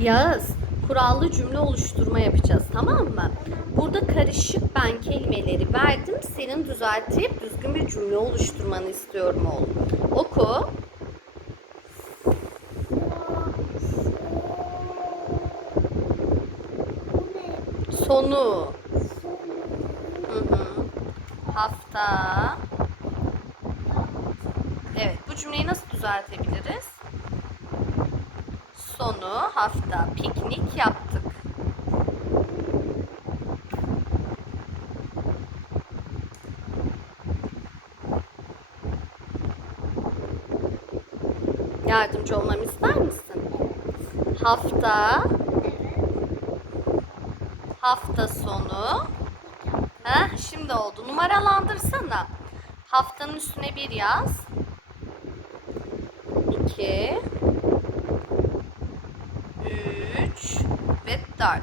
Yağız, kurallı cümle oluşturma yapacağız tamam mı? Burada karışık ben kelimeleri verdim. Senin düzeltip düzgün bir cümle oluşturmanı istiyorum oğlum. Oku. Sonu. Hı hı. Hafta. Evet, bu cümleyi nasıl düzeltebiliriz? Sonu hafta piknik yaptık. Yardımcı olmamı ister misin? Hafta hafta sonu Heh, şimdi oldu. Numaralandırsana. Haftanın üstüne bir yaz. 2 ve 4.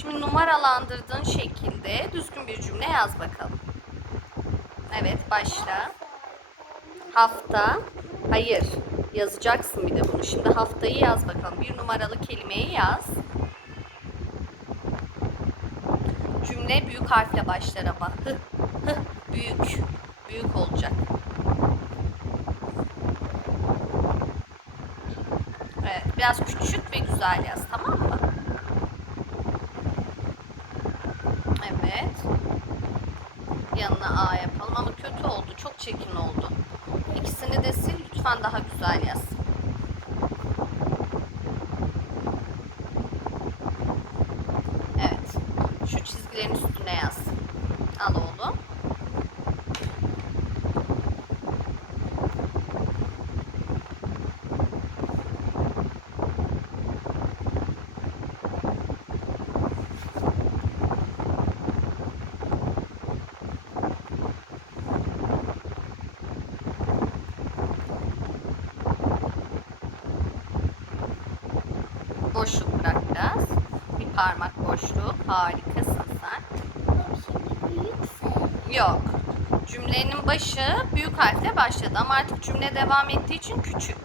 Şimdi numaralandırdığın şekilde düzgün bir cümle yaz bakalım. Evet, başla. Hafta. Hayır. Yazacaksın bir de bunu. Şimdi haftayı yaz bakalım. Bir numaralı kelimeyi yaz. Cümle büyük harfle başlar ama. Hı, hı, büyük. Büyük olacak. Evet, biraz küçük ve güzel yaz, tamam mı? Evet. Yanına A yapalım ama kötü oldu, çok çirkin oldu. İkisini de sil, lütfen daha güzel yaz. Evet. Şu çizgilerin üstüne yaz. Al oğlum. Boşluk bırak. Bir parmak boşluk. Harikasın sen. Yok. Cümlenin başı büyük harfle başladı ama artık cümle devam ettiği için küçük.